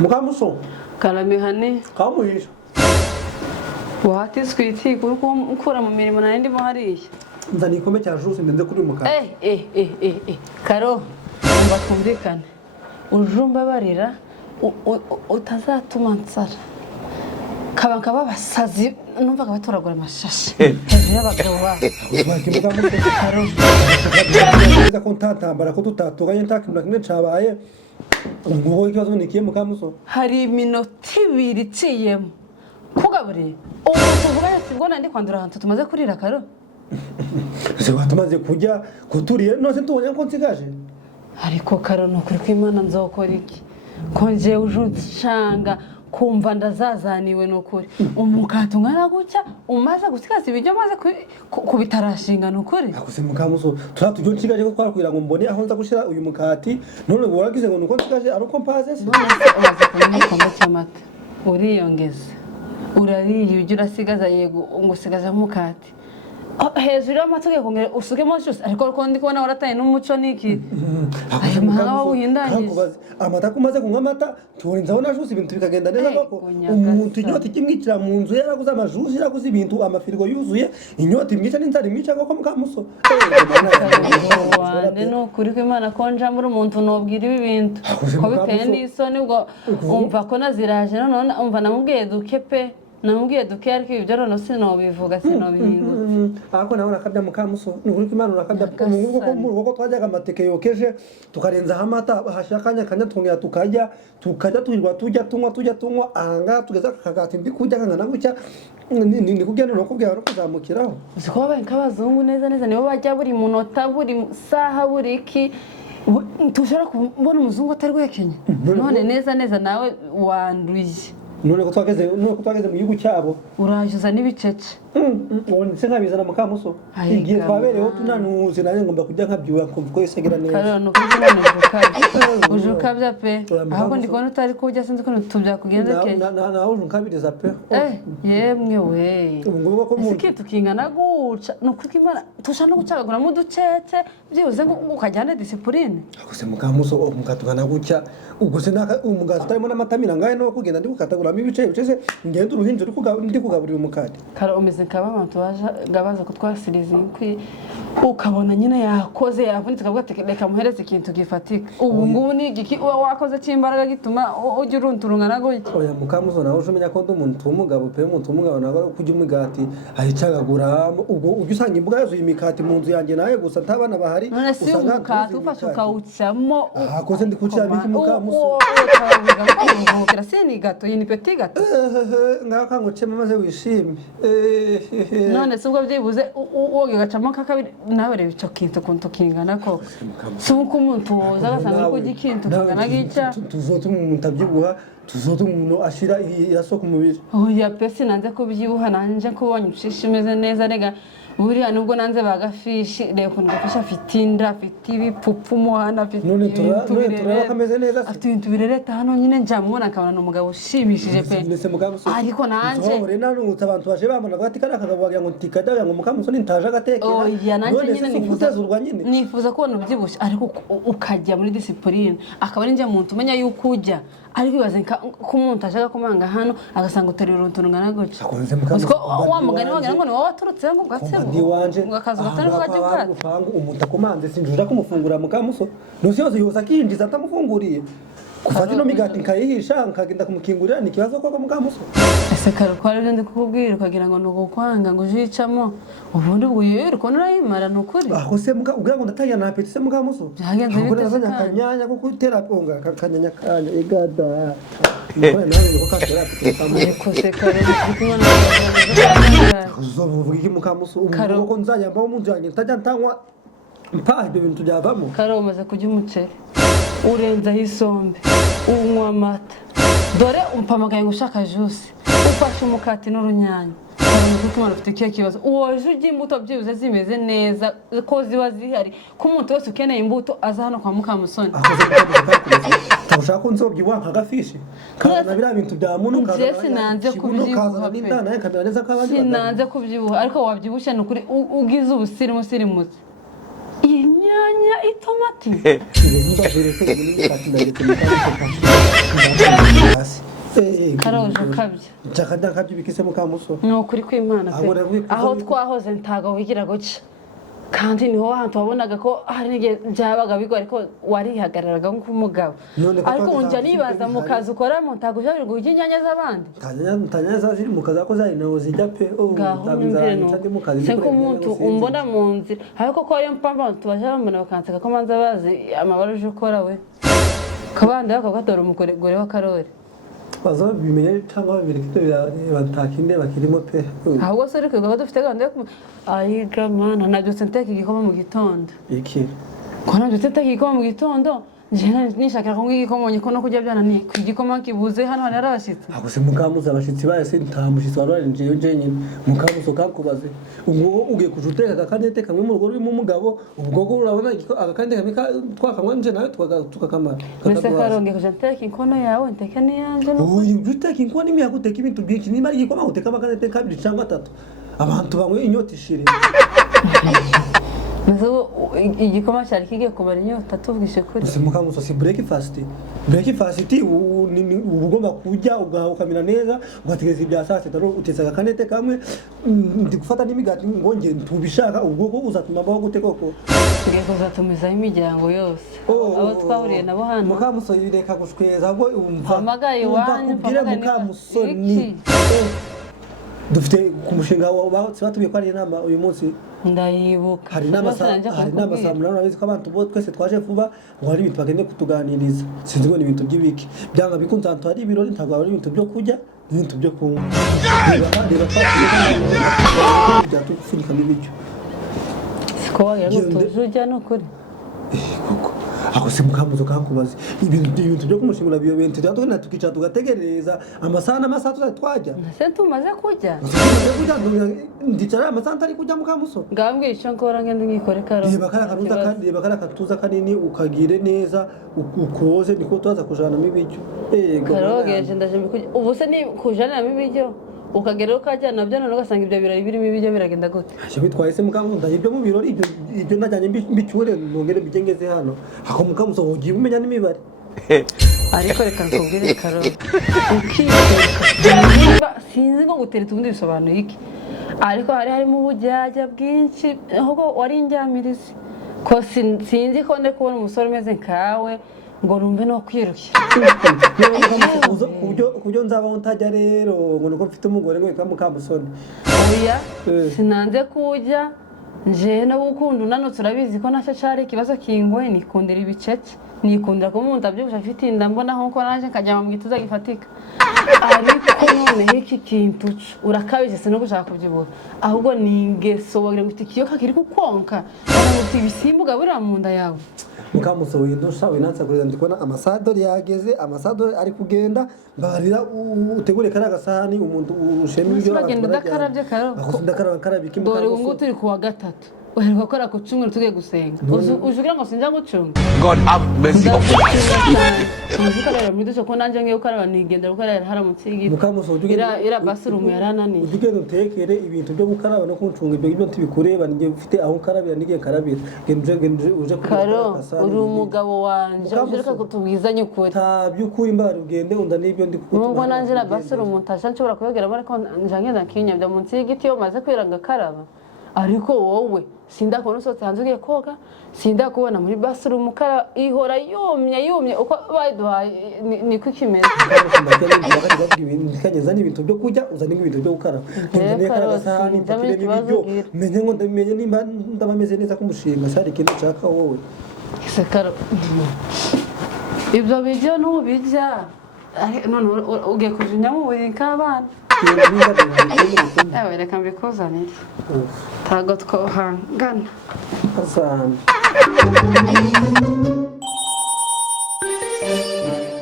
Mukamuso Karame hani kamuhisha wati switi kuko ukora mu mirimo nari ndimo hariya nzani ikombe cya juice ndenze kuri mukara Karo umva twumvikane ujumba barira utazatuma nsara kabanka babasazi numvaga batoragura amashashi hejuru y'abagabo babo neza ko ntatambara ko tutatuganye ntakintu kimwe cabaye ngo ikibazo nikiye Mukamuso hari iminota 2 iciyemo kugaburiye ubu tuvuganye sibwo nandi kwandura ahantu tumaze kurira Karo ese watumaze kujya kuturiye nose tubonye ko nsigaje ariko Karo nukuri ko Imana nzokora iki konje ujucanga kumva ndazazaniwe nukuri umukati ungana gutya umaze gusigaza ibijyo maze kubitarashinga nukuri akuse Mukamuso turatujyo nsigaje ko twakwira ngo mbone aho nza gushira uyu mukati none ngo waragize ngo nuko nsigaje ari uko mpaze se umaze kumenya kombe cy'amata uriyongeza urariye ibyo urasigaza yego ngusigaza umukati hejuru y'amatuge kongera usukemo cyose ariko ko ndi kubona warataye n'umuco niki ayo mahanga wuhindanyije amata kumaze kunywa amata turinzaho na juice ibintu bikagenda neza koko umuntu inyota ikimwicira mu nzu yaraguze amajuice yaraguze ibintu amafirigo yuzuye inyota imwica n'inzara imwica koko Mukamuso wande no kuri ko Imana konja muri umuntu nobwira ibi bintu ko bikanye n'isoni ubwo umva ko naziraje none umva namubwiye duke pe namubwiye duke ariko ibyo rero sinobivuga sinobihinga ako nawe nakabya Mukamuso nukuri ko Imana urakabya umuvugo ko mu rugo twajyaga amateke yokeje tukarenza hamata hashakanya kanya tungira tukajya turirwa tujya tunywa ahanga tugeza kagati ndi kujya kangana gutya ni kugenda no kubwira no kuzamukiraho uziko babaye nk'abazungu neza nibo bajya buri munota buri saha buri iki tushobora kubona umuzungu atari gwekenya none neza nawe wanduye none ko twageze mu gihugu cyabo urajuza n'ibicece nse nkabizana Mukamuso igihe twabereho tunanuze nanye ngomba kujya nkabyuya kumva ko yisegera neza Karo no kujya ujukabya pe ahubwo ndikubona utari kujya sinzi ko tubyakugenze ke na ujunkabiriza pe yemwe we ubwo ko mu tukingana guca no kuko Imana tusha no gucagagura mu ducece byibuze ngo ukajyane discipline akose Mukamuso mukatugana gucya ubwo se naka umugazi utarimo n'amatamira ngahe no kugenda ndi gukataguramo ibice se ngende uruhinjo ndi kugaburira umukati Karo umeze nkaba abantu gabaza ko twasiriza inkwi ukabona nyine yakoze yavunitse kavuga ati reka muhereze ikintu gifatika ubu ngubu ni igiki wakoze cy'imbaraga gituma ujya urunturungana gutya oya Mukamuso nawe ujumenya ko umuntu umugabo pe umuntu umugabo nawe kujya umugati ahicagagura ubwo ujya usanga imbuga yuzuye imikati mu nzu yanjye nawe gusa ntabana bahari usanga umukati ufashe ukawucamo akoze ndi kucyama iki Mukamuso ukira sini gato yini petit gato ngaka ngo cema maze wishime none se ubwo byibuze woge gacamo kakabiri nawe reba icyo kintu kuntu kingana koko si uko umuntu woza agasanga ko ikintu kingana gicya tuzotuma umuntu abyibuha tuzotuma umuntu ashira irasoko umubiri oya pe sinanze kubyibuha nanje kubonye ushishi imeze neza rega buriya nubwo nanze bagafishi reba ukuntu gafasha afite inda afite ibipfupfu umuhanda afite none turaba kameze neza afite ibintu birereta hano nyine njamubona akabona ni umugabo ushimishije pe ariko nanje uri nanutse abantu baje bamona bati kana kagabo bagira ngo tikajya ngo Mukamuso nintaje agateke oya nanje nyine nifuza kubona ubyibushye ariko ukajya muri discipline akaba ari nje muntu umenya yuko ujya ariko bibaze ko umuntu ashaka kumanga hano agasanga uterura uruntu ngana gutya uziko wa mugani wagira ngo ni wowe waturutse ngo gatsebo ngo akazi gatari kwaje upangu umuntu akumanze sinjura kumufungura Mukamuso nusi yose yoza kinjiza atamufunguriye kufata no migati nkayihisha nkagenda kumukingurira ni kibazo kwa Mukamuso ese Karo kwari ndi kukubwira ukagira ngo nugukwanga ngo ujicamo ubundi bwiyero ko nurayimara nukuri aho se ubwira ngo ndatanya na apeti se Mukamuso byagenze biteze kanyanya ko kutera ponga kanyanya kanya igada none nawe ko katera apeti ko se Karo ndikumana uzovuga iki Mukamuso uko nzanyambaho mu njanye ntajya ntanywa mpa ibyo bintu byavamo Karo umaze kujya umuceri urenzaho isombe unywa amata dore umpamagaye ngo ushaka juice ufashe umukati n'urunyanya kuko umwana ufite ikihe kibazo woje ujya imbuto byibuze zimeze neza ko ziba zihari ko umuntu wese ukeneye imbuto aza hano kwa Mukamusoni ushaka ko nzobyibuha nka gafishi kazana biriya bintu bya muntu sinanze kubyibuha sinanze kubyibuha ariko wabyibushye ni ukuri ugize ubusirimu sirimutse inyanya itomati karoje kabya jakada kabya bikise Mukamusoni ni ukuri kw'Imana pe aho twahoze ntago wigira guca kandi niho hantu wabonaga ko hari n'igihe byabaga bigo ariko warihagararaga nk'umugabo ariko njya nibaza mu kazi ukoramo ntago ushobora guhujya inyanya z'abandi tanya ziri mu kazi ako zari naho zijya pe se ko umuntu umbona mu nzira ariko ko ariyo mpamvu tubasha bambona bakanseka ko manza bazi amabara uje ukora we kabanda bakagadora umugore wa Karori bazo bimenye cyangwa bireke batakinde bakirimo pe ahubwo se ariko gahunda dufite gahunda yo ayiga mana nabyutse nteka igikoma mu gitondo iki ko nabyutse nteka igikoma mu gitondo nishakira ko igikoma nyiko no kujya byananiye ku igikoma kibuze hano hari arabashitse ako se Mukamuzi abashitsi baye nta mushitsi warorinje yo jenyine Mukamuzi kakubaze ubwo ugiye kujuteka akakandete kamwe mu rugo rurimo umugabo ubwo ko urabona akakandete kamwe twakamwa nje nawe tukakamara mese karonge kuja nteka inkono yawe nteka niyanje uyu juteka inkono imi yakuteka ibintu byinshi nimba ari igikoma uteka bakandete kabiri cyangwa 3 abantu bamwe inyota ishire Nazo igikoma cyari kigiye kubara inyota tuvugishe kuri Mukamuzi si breakfast ugomba kujya ukamira neza ugategeza ibya saa sita uteza akanete kamwe ndi gufata n'imigati ngonge ntubishaka ubwo ko uzatuma baho gute koko ngiye kuzatumiza imiryango yose abo twahuriye nabo hano Mukamusoni reka gushweza ahubwo umva hamagaye wanyu Mukamusoni dufite ku mushinga batubiye ko ari inama uyu munsi ndayibuka hari n'amasamuna urabizi ko abantu bo twese twaje vuba ngo hari ibintu bagende kutuganiriza sinzi ngo ni ibintu by'ibiki byanga bikunze ahantu hari ibirori ntabwo hari ibintu byo kurya n'ibintu byo kunywa byatufunika n'ibiryo siko wagira ngo tujya no kuri ako se Mukamuzi kakubaze ibintu byo kumushimira biyo bintu cyangwa tukicara tugategereza amasaha twajya se tumaze kujya ndicara amasaha ari kujya Mukamusoni ngambwe icyo nkora ngende ngikore karo reba katuza kanini ukagire neza ukoze niko tuza kujanamo ibiryo karogeje ndaje ubu se ni kujanamo ibiryo ukagera ukajyana nabyo none ugasanga ibyo birori birimo ibiryo biragenda gute cyo bitwaye se Mukamusoni ibyo mu birori ibyo najyanye mbicyure nongere bigengeze hano ako Mukamusoni ugiye umenya n'imibare ariko reka nkubwire Karori ukiteka sinzi ngo gutereta ubundi bisobanuye iki ariko harimo ubujyajya bwinshi ahubwo wari indyamirizi ko sinzi ko ndi kubona umusore umeze nkawe ngo numve no kwirushya kubyo nzabaho ntajya rero ngo nuko mfite umugore ngo yitwa Mukamusoni oya sinanze kujya nje no gukunda unanutse urabizi ko nacyo cari ikibazo kingoye nikundira ibicece nikundira ko umuntu abyibusha afite inda mbona nkuko naje nkajya mu gituza gifatika ariko none iki kintu urakabije se no gushaka kubyibuha ahubwo ni ingeso wagira ngo ufite ikiyoka kiri kukonka wagira ngo ufite ibisimba ugaburira mu nda yawe Mukamusoni windusha winatsa kureza ndikubona amasadori yageze amasadori ari kugenda mbarira utegure kara gasahani umuntu ushema ibyo bagenda dakarabye karo ndakaraba iki dore ubu turi kuwa gatatu uheruka gukora ku cyumweru tugiye gusenga ujugira ngo sinjya gucunga God have mercy upon us ukarara muri dusho ko nanjye ngiye gukaraba nigendera gukarara haramutse y'igiti Mukamusoni ira bathroom yarananiye ugende utekere ibintu byo gukaraba no kuncunga ibyo ntibikureba ngiye ufite aho karabira ngiye karabira gende uje karo uri umugabo wanje ureka kutubwizanye ukuri ta byukuri mbari ugende unda nibyo ndi kuko nubwo nanjye na bathroom ntasha nshobora kuyogera ariko njye ndakinyabya munsi y'igiti yo maze kwiranga karaba ariko wowe sindakubona usohotse hanze ugiye koga sindakubona muri bathroom ukara ihora yumye uko bayiduhaye niko ikimeze ndikanyeza n'ibintu byo kurya uzana n'ibintu byo gukaraba ngiye karaba sahani mpakire n'ibyo menye ngo ndamenye nimba ndabameze neza kumushinga sari ikintu nshaka wowe sekaro ibyo bijyo n'ubijya none ugiye kujinya mu buri nk'abana reka mbikuzanire ntabwo twohangana asante